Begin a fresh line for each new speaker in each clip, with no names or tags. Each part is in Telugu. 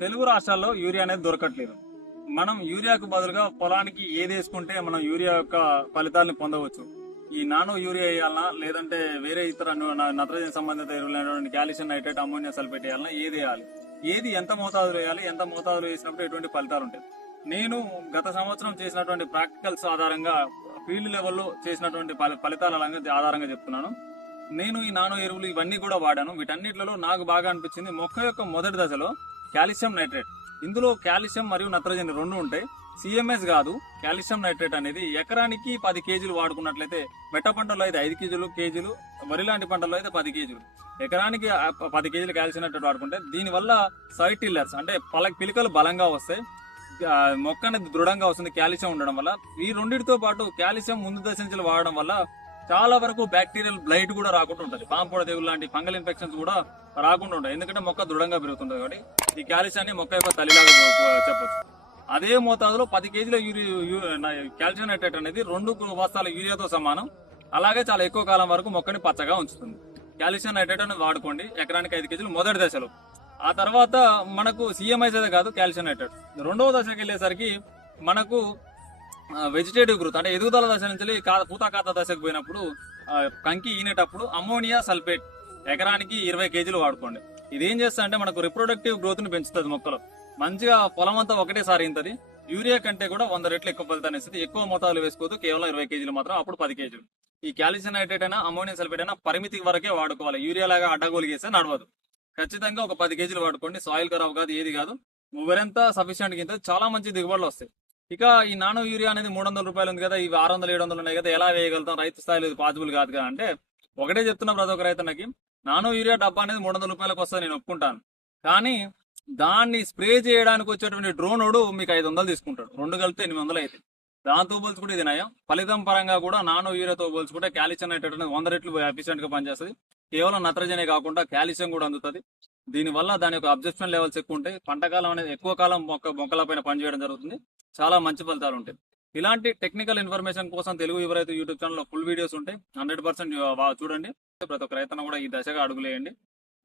తెలుగు రాష్ట్రాల్లో యూరియా అనేది దొరకట్లేదు. మనం యూరియాకు బదులుగా పొలానికి ఏది వేసుకుంటే మనం యూరియా యొక్క ఫలితాలను పొందవచ్చు. ఈ నానో యూరియా వేయాలన్నా లేదంటే వేరే ఇతర ను- నత్రజని సంబంధిత ఎరువులైనటువంటి కాల్షియం నైట్రేట్ అమ్మోనియా సల్ఫేట్ వేయాలన్నా ఏది వేయాలి? ఏది ఎంత మోతాదులో వేయాలి? ఎంత మోతాదులో వేసినప్పుడు ఎటువంటి ఫలితాలు ఉంటాయి? నేను గత సంవత్సరం చేసినటువంటి ప్రాక్టికల్స్ ఆధారంగా ఫీల్డ్ లెవెల్లో చేసినటువంటి ఫలి- ఫలితాల ఆధారంగా చెప్తున్నాను. నేను ఈ నానో ఎరువులు ఇవన్నీ కూడా వాడాను. వీటన్నిటిలో నాకు బాగా అనిపించింది మొక్క యొక్క మొదటి దశలో కాల్షియం నైట్రేట్. ఇందులో కాల్షియం మరియు నత్రజని రెండు ఉంటాయి. సిఎంఎస్ కాదు. కాల్షియం నైట్రేట్ అనేది ఎకరానికి పది కేజీలు వాడుకున్నట్లయితే మెట్ట పంటలో అయితే ఐదు కేజీలు కేజీలు వరి లాంటి పంటల్లో అయితే పది కేజీలు. ఎకరానికి పది కేజీలు కాల్షియం నైట్రేట్ వాడుకుంటే దీనివల్ల సైట్ టిల్లర్స్ అంటే పల పిలికలు బలంగా వస్తాయి. మొక్క అనేది దృఢంగా వస్తుంది కాల్షియం ఉండడం వల్ల. ఈ రెండింటితో పాటు కాల్షియం ముందు దశ నుంచి వాడడం వల్ల చాలా వరకు బ్యాక్టీరియల్ బ్లైట్ కూడా రాకుండా ఉంటుంది. పాంపొడ తెగులు లాంటి ఫంగల్ ఇన్ఫెక్షన్స్ కూడా రాకుండా ఉంటాయి. ఎందుకంటే మొక్క దృఢంగా పెరుగుతుంటుంది కాబట్టి ఈ క్యాల్షియాన్ని మొక్క యొక్క తల్లిలాగా చెప్పొచ్చు. అదే మోతాదులో పది కేజీల యూరియా కాల్షియం నైట్రేట్ అనేది రెండు బస్తాల యూరియాతో సమానం. అలాగే చాలా ఎక్కువ కాలం వరకు మొక్కని పచ్చగా ఉంచుతుంది. కాల్షియం నైట్రేట్ అనేది వాడుకోండి. ఎకరానికి ఐదు కేజీలు మొదటి దశలో. ఆ తర్వాత మనకు సిఎంఐస్ అయితే కాదు కాల్షియం నైట్రేట్. రెండవ దశకి వెళ్ళేసరికి మనకు వెజిటేటివ్ గ్రోత్ అంటే ఎదుగుదల దశ నుంచి కా- పూత కాత దశకు పోయినప్పుడు కంకి ఈనేటప్పుడు అమోనియా సల్ఫేట్ ఎకరానికి ఇరవై కేజీలు వాడుకోండి. ఇది ఏం చేస్తా అంటే మనకు రిప్రొడక్టివ్ గ్రోత్ని పెంచుతుంది మొక్కలు. మంచిగా పొలం అంతా ఒకటేసారి ఇంతది యూరియా కంటే కూడా వంద రెట్లు ఎక్కువ ఫలితాన్ని ఇస్తుంది. ఎక్కువ మోతాదులు వేసుకోవద్దు. కేవలం ఇరవై కేజీలు మాత్రం అప్పుడు పది కేజీలు. ఈ కాల్షియం హైడ్రేట్ అయినా అమోనియం సల్ఫేట్ అయినా పరిమితి వరకే వాడుకోవాలి. యూరియా లాగా అడ్డగోలిగేస్తే నడవదు. ఖచ్చితంగా ఒక పది కేజీలు వాడుకోండి. సాయిల్ ఖరాబ్ కాదు ఏది కాదు. ఊరంతా సఫిషియంట్ కింద చాలా మంచి దిగుబడులు వస్తాయి. ఇక ఈ నానో యూరియా అనేది మూడు వందల రూపాయలు ఉంది కదా ఇవి ఆరు వందలు ఏడు వందలు ఉన్నాయి కదా ఎలా వేయగలుగుతాం? రైతు స్థాయిలో ఇది పాసిబుల్ కాదు కదా అంటే ఒకటే చెప్తున్నా ప్రతి ఒక్క రైతున్నకి నానో యూరియా డబ్బా అనేది మూడు వందల రూపాయలకు వస్తుంది నేను ఒప్పుకుంటాను. కానీ దాన్ని స్ప్రే చేయడానికి వచ్చేటువంటి డ్రోనుడు మీకు ఐదు వందలు తీసుకుంటాడు. రెండు కలిపితే ఎనిమిది వందలు అయితే. దాంతో పోల్చుకుంటే ఇది నయం. ఫలితం పరంగా కూడా నానో యూరియాతో పోల్చుకుంటే క్యాల్షియం అనేటటువంటి వంద రెట్లు ఎఫిషియెంట్గా పనిచేస్తుంది. కేవలం నత్రజనే కాకుండా క్యాల్షియం కూడా అందుతుంది. దీనివల్ల దాని యొక్క అబ్జెక్షన్ లెవెల్స్ ఎక్కువ ఉంటాయి. పంటకాలం అనేది ఎక్కువ కాలం మొక్క మొక్కల పైన పనిచేయడం జరుగుతుంది. చాలా మంచి ఫలితాలు ఉంటాయి. ఇలాంటి టెక్నికల్ ఇన్ఫర్మేషన్ కోసం తెలుగు ఎవరైతే యూట్యూబ్ ఛానల్లో ఫుల్ వీడియోస్ ఉంటాయి హండ్రెడ్ పర్సెంట్ చూడండి. ప్రతి ఒక్క రైతన్న కూడా ఈ దశగా అడుగులేయండి.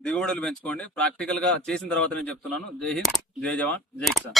దిగుబడులు పెంచుకోండి. ప్రాక్టికల్గా చేసిన తర్వాత నేను చెప్తున్నాను. జై హింద్ జై జవాన్ జై కిసాన్.